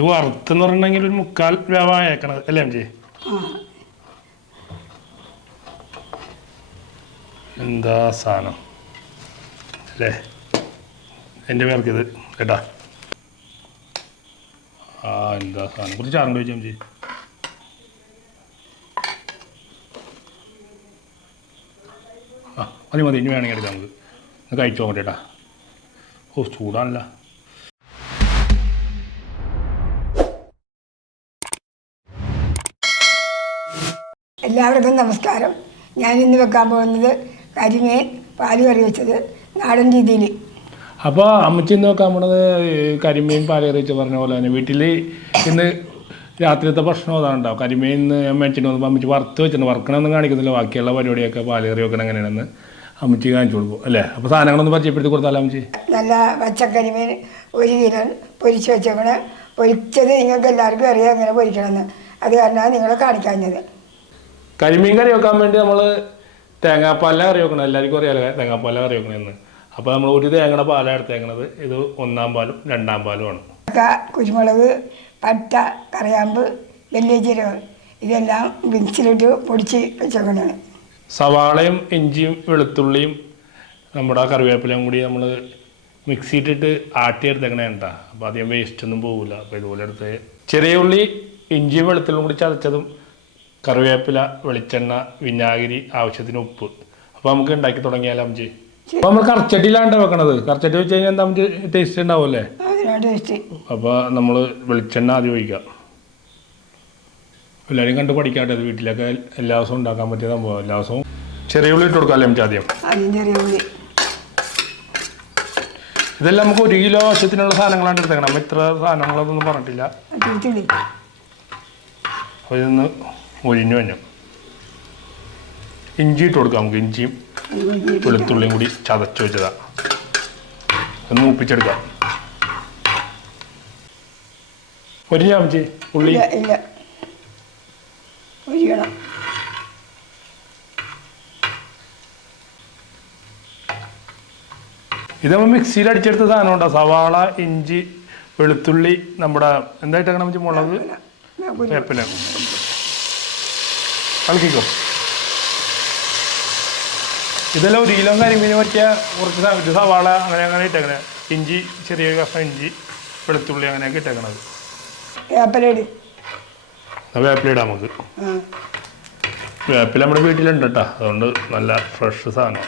ഇത് വറുത്തെന്ന് പറഞ്ഞിട്ടുണ്ടെങ്കിൽ ഒരു മുക്കാൽ വേവായേക്കണത് അല്ലേ എം ജി? എന്താ സാധനം? അല്ലേ? എന്റെ പേർക്ക് ഇത് കേട്ടാ. ആ എന്താ സാധനം? കുറച്ച് ചാറുണ്ട് ചോദിച്ചു എം ജി? ആ മതി മതി. ഇനി വേണമെങ്കിൽ എടുക്കാം നമുക്ക്. കഴിച്ചു നോക്കട്ടെ കേട്ടാ. ഓ ചൂടാണല്ലോ. എല്ലാവർക്കും നമസ്കാരം. ഞാൻ ഇന്ന് വെക്കാൻ പോകുന്നത് കരിമീൻ പാൽ കറി വെച്ചത് നാടൻ രീതിയിൽ. അപ്പോൾ അമ്മച്ചി ഇന്ന് വെക്കാൻ പോണത് കരിമീൻ പാൽ കറി വെച്ച് പറഞ്ഞ പോലെ തന്നെ. വീട്ടിൽ ഇന്ന് രാത്രിയത്തെ ഭക്ഷണം അതാണ് ഉണ്ടാവും കരിമീൻ ഇന്ന് അമ്മച്ചിട്ട് വന്നപ്പോൾ അമ്മച്ചി വറുത്ത് വെച്ചിട്ടുണ്ട്. വറുക്കണമെന്ന് കാണിക്കുന്നില്ല. ബാക്കിയുള്ള പരിപാടിയൊക്കെ പാൽ കറി വെക്കണം എങ്ങനെയാണെന്ന് അമ്മച്ചി കാണിച്ചു കൊടുക്കും. അല്ലേ? അപ്പോൾ സാധനങ്ങളൊന്ന് പരിചയപ്പെടുത്തി കൊടുത്താലോ അമ്മച്ചി? നല്ല പച്ചക്കരിമീൻ ഒരു കിലോ പൊരിച്ച് വെച്ചേക്കണേ. പൊരിച്ചത് നിങ്ങൾക്ക് എല്ലാവർക്കും അറിയാം. എങ്ങനെ പൊരിക്കണമെന്ന്. അത് കാരണമാണ് നിങ്ങളെ കാണിക്കാഞ്ഞത്. കരിമീൻ കറി വെക്കാൻ വേണ്ടി നമ്മൾ തേങ്ങാപ്പാല കറി വെക്കണം എല്ലാവർക്കും അറിയാലോ തേങ്ങാപ്പാല കറി വെക്കണമെന്ന് അപ്പോൾ നമ്മൾ ഒരു തേങ്ങയുടെ പാലാണ് എടുത്തേക്കണത്. ഇത് ഒന്നാം പാലും രണ്ടാം പാലുമാണ് ആണ്. കുരുമുളക് പട്ട കറിയാമ്പ് വലിയ ജീരകം ഇതെല്ലാം മിക്സിലിട്ട് പൊടിച്ച് വെച്ചേക്കണം സവാളയും ഇഞ്ചിയും വെളുത്തുള്ളിയും നമ്മുടെ കറിവേപ്പിലയും കൂടി നമ്മൾ മിക്സി ഇട്ടിട്ട് ആട്ടി എടുത്തേക്കണേ കേട്ടോ അപ്പോൾ അധികം വേസ്റ്റ് ഒന്നും പോകില്ല അപ്പോൾ ഇതുപോലെ എടുത്ത് ചെറിയ ഉള്ളി ഇഞ്ചിയും വെളുത്തുള്ളിയും കൂടി ചതച്ചതും കറിവേപ്പില വെളിച്ചെണ്ണ വിനാഗിരി ആവശ്യത്തിന് ഉപ്പ്. അപ്പോൾ നമുക്ക് ഉണ്ടാക്കി തുടങ്ങിയാലോ അമ്മച്ചി? അപ്പോൾ നമ്മൾ കറച്ചട്ടിയിലാണ്ട് വെക്കണത്? കറച്ചട്ടി വെച്ച് കഴിഞ്ഞാൽ എന്താ നമുക്ക് ടേസ്റ്റ് ഉണ്ടാവുമല്ലേ? അപ്പോൾ നമ്മൾ വെളിച്ചെണ്ണ ആദ്യം ഒഴിക്കാം. എല്ലാവരും കണ്ട് പഠിക്കാട്ടെ അത് വീട്ടിലൊക്കെ എല്ലാ ദിവസവും ഉണ്ടാക്കാൻ പറ്റിയ സംഭവം. എല്ലാ ദിവസവും ചെറിയ ഉള്ളി ഇട്ട് കൊടുക്കാം ആദ്യം? ഇതെല്ലാം നമുക്ക് ഒരു കിലോ ആവശ്യത്തിനുള്ള സാധനങ്ങളാണ് എടുത്തേക്കണം. ഇത്ര സാധനങ്ങളൊന്നും പറഞ്ഞിട്ടില്ല. അപ്പൊ അപ്പോൾ ഇതൊന്ന് ഒഴിഞ്ഞു തന്നെ ഇഞ്ചി ഇട്ട് കൊടുക്കാം നമുക്ക് ഇഞ്ചിയും വെളുത്തുള്ളിയും കൂടി ചതച്ചു വെച്ചതാ. ഒന്ന് മൂപ്പിച്ചെടുക്കാം. ഒരു ചാമച്ചി ഉള്ളി? ഇതാകുമ്പോൾ മിക്സിയിൽ അടിച്ചെടുത്ത സാധനം ഉണ്ടോ? സവാള ഇഞ്ചി വെളുത്തുള്ളി നമ്മുടെ എന്തായിട്ടാണ് മുളക്? വേപ്പില. കളിക്കോ ഇതെല്ലാം ഒരു കിലോ കരിമീൻ പറ്റിയ കുറച്ച് ഒരു സവാള അങ്ങനെ അങ്ങനെ ഇട്ടേക്കണേ. ഇഞ്ചി ചെറിയ കഷ്ണം ഇഞ്ചി വെളുത്തുള്ളി അങ്ങനെയൊക്കെ ഇട്ടേക്കണത്. വേപ്പില ഇടാം. നമുക്ക്. വേപ്പില നമ്മുടെ വീട്ടിലുണ്ട് കേട്ടോ. അതുകൊണ്ട് നല്ല ഫ്രഷ് സാധനം.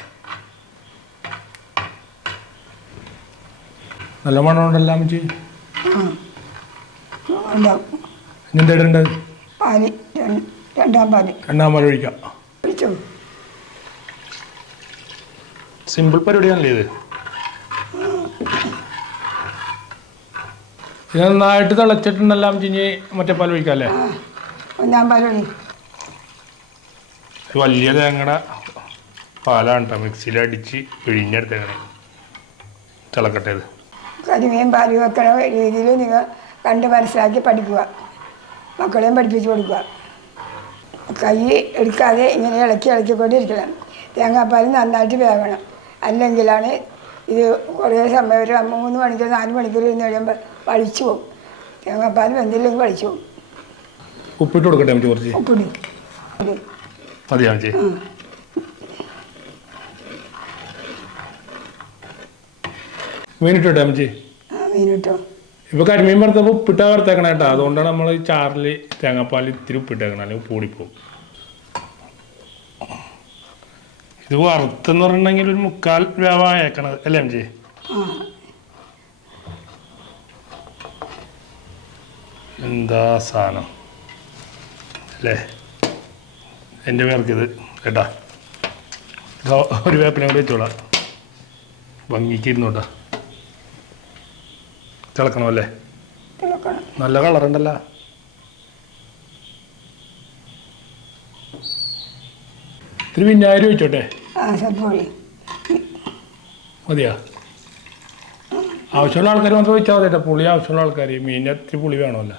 നല്ല മണം ഉണ്ടല്ലോ അമ്മച്ചി. ഇനി എന്താ ഇടേണ്ടത്? രണ്ട്- പാൽ രണ്ടാം പാൽ ഒഴിക്കാം. ഒഴിച്ചോ? സിമ്പിൾ പരിപാടിയാണല്ലേ ഇത്? ഇത് നന്നായിട്ട് തിളച്ചിട്ടുണ്ടല്ലാം ചിഞ്ഞി മറ്റേ പാൽ ഒഴിക്കാം അല്ലേ ഒന്നാം പാൽ ഒഴി. വലിയ തേങ്ങയുടെ പാലാണ് കേട്ടോ മിക്സിയിൽ അടിച്ച് പിഴിഞ്ഞെടുത്തേക്കണേ. തിളക്കട്ടെ ഇത്. കരിമീൻ പാൽ വെക്കണ രീതിയിൽ നിങ്ങൾ കണ്ട് മനസ്സിലാക്കി പഠിക്കുക. മക്കളെയും പഠിപ്പിച്ചു കൊടുക്കുക. കൈ എടുക്കാതെ ഇങ്ങനെ ഇളക്കി ഇളക്കിക്കൊണ്ടിരിക്കണം. തേങ്ങാപ്പാൽ നന്നായിട്ട് വേകണം അല്ലെങ്കിലാണ് ഇത് കുറേ സമയം ഒരു മൂന്ന് മണിക്കൂർ നാല് മണിക്കൂർ ഇരുന്ന് കഴിയുമ്പോൾ വളിച്ചു പോകും. തേങ്ങാപ്പാൽ വെന്തില്ലെങ്കിൽ വളിച്ചു പോകും. ഉപ്പിട്ട് കൊടുക്കട്ടെ അമ്മച്ചി കുറച്ച്? ഉപ്പിടി. മതിയാ അമ്മച്ചി. മീനിട്ടോട്ടെ അമ്മച്ചി? ആ മീനിട്ടോ ഇപ്പോൾ കരിമീൻ വറുത്തപ്പോൾ ഉപ്പിട്ടാ വറുത്തേക്കണ കേട്ടോ അതുകൊണ്ടാണ് നമ്മൾ ചാറിൽ തേങ്ങാപ്പാൽ ഇത്തിരി ഉപ്പിട്ടേക്കണം അല്ലെങ്കിൽ പൂടിപ്പോവും ഇത് വറുത്തെന്ന് പറഞ്ഞിട്ടുണ്ടെങ്കിൽ ഒരു മുക്കാൽ വേവായേക്കണത് അല്ലേ എം ജി? ആ. എന്താ സാധനം അല്ലേ? എന്റെ പേർക്കിത് കേട്ടാ. ഒരു വേപ്പിനെ കൂടി വെച്ചോളാം. ഭംഗിക്ക് ഇരുന്നോട്ടാ. തിളക്കണമല്ലേ? തിളക്കണം. നല്ല കളറുണ്ടല്ലോ. ഇത്തിരി വിനാഗിരി വെച്ചോട്ടെ മതിയാ? ആവശ്യമുള്ള ആൾക്കാർ മാത്രം വെച്ചാൽ മതി കേട്ടോ പുളി ആവശ്യമുള്ള ആൾക്കാർ മീനിന് ഇത്തിരി പുളി വേണമല്ലോ.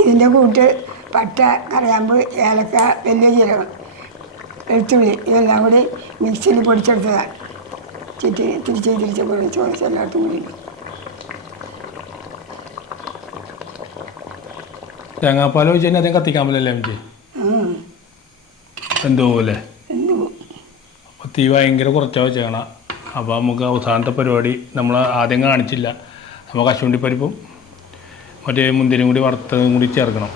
ഇതിന്റെ കൂട്ട് പട്ട കറിയാമ്പ് ഏലക്ക വലിയ ജീരകം വെളുത്തുള്ളി ഇതെല്ലാം കൂടി മിക്സിയിൽ പൊടിച്ചെടുത്തതാണ് ചുറ്റി തിരിച്ച് തിരിച്ച് പൊടിച്ച് എല്ലായിടത്തും കൂടി തേങ്ങാപ്പാൽ ഒഴിച്ച് കഴിഞ്ഞാൽ അദ്ദേഹം കത്തിക്കാൻ പറ്റില്ല അമ്മച്ചി ഉം. എന്തോ പോലെ. അപ്പോൾ തീ ഭയങ്കര കുറച്ചാ വെച്ചേക്കണം. അപ്പോൾ നമുക്ക് അവസാനത്തെ പരിപാടി നമ്മൾ ആദ്യം കാണിച്ചില്ല. നമ്മൾ കശുവണ്ടിപ്പരിപ്പും മറ്റേ മുന്തിരിയും കൂടി വറുത്തതും കൂടി ചേർക്കണം.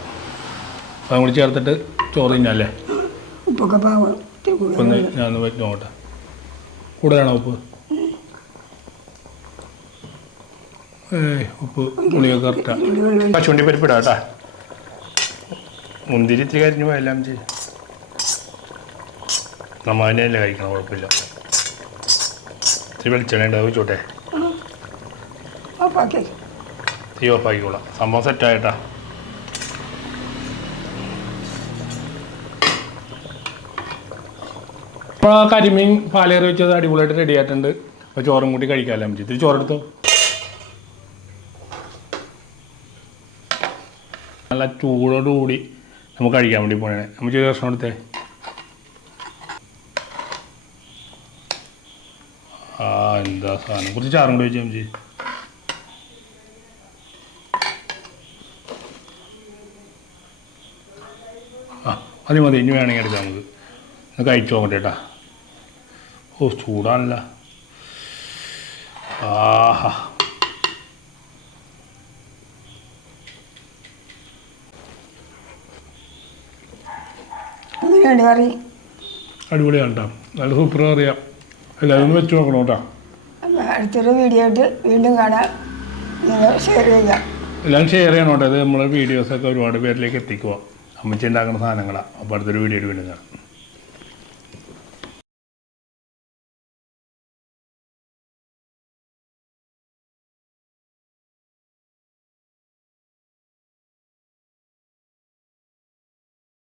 അതും കൂടി ചേർത്തിട്ട് ചോറ് തിന്നല്ലേ? ഒന്ന് ഞാൻ നോക്കട്ടെ. കൂടുതലാണോ ഉപ്പ്? ഏയ് ഉപ്പ് ഗുളിക കറക്റ്റാണ് ഉള്ളി വെള്ളം കശുവണ്ടി പരിപ്പ് ഇടാം കേട്ടാ. മുന്തിരി ഇത്തിരി കരിഞ്ഞു പോയെല്ലാം ചെയ്യും നമ്മ തന്നെയല്ലേ കഴിക്കണം കുഴപ്പമില്ല. ഇത്തിരി വെളിച്ചെണ്ണ ഉണ്ടാവും ചോട്ടെ തീ ഓഫാക്കിക്കോളാം സംഭവം സെറ്റായിട്ടാ ഇപ്പോൾ കരിമീൻ പാലേറി വെച്ചത് അടിപൊളിയായിട്ട് റെഡി ആയിട്ടുണ്ട്. അപ്പോൾ ചോറും കൂട്ടി കഴിക്കാമല്ലോ അമ്മച്ചി. ഇത്തിരി ചോറെടുത്തോ നല്ല ചൂടോടുകൂടി നമുക്ക് കഴിക്കാൻ വേണ്ടി പോണേ നമുക്ക് ഒരു ഭക്ഷണം എടുത്തേ ആ എന്താ സാധനം? കുറച്ച് ചാറും കൂടി വെച്ചാൽ അമ്മച്ചി. ആ മതി മതി. ഇനി വേണമെങ്കിൽ എടുക്കാം നമുക്ക്. ഒന്ന് കഴിച്ചു നോക്കട്ടെ കേട്ടാ ഓ ചൂടാണല്ല. ആഹാ. അങ്ങനെയുണ്ട് കറി. അടിപൊളിയാണ് കേട്ടോ നല്ല സൂപ്പർ അറിയാം എല്ലാവരും ഒന്ന് വെച്ച് നോക്കണം കേട്ടോ. അടുത്തൊരു വീഡിയോ ആയിട്ട് വീണ്ടും കാണാം. ഷെയർ ചെയ്യുക. എല്ലാം ഷെയർ ചെയ്യണം കേട്ടോ. ഇത് നമ്മളെ വീഡിയോസൊക്കെ ഒരുപാട് പേരിലേക്ക് എത്തിക്കുക അമ്മച്ചി ഉണ്ടാക്കുന്ന സാധനങ്ങളാണ് അപ്പോൾ അടുത്തൊരു വീഡിയോ വീണ്ടും കാണാം.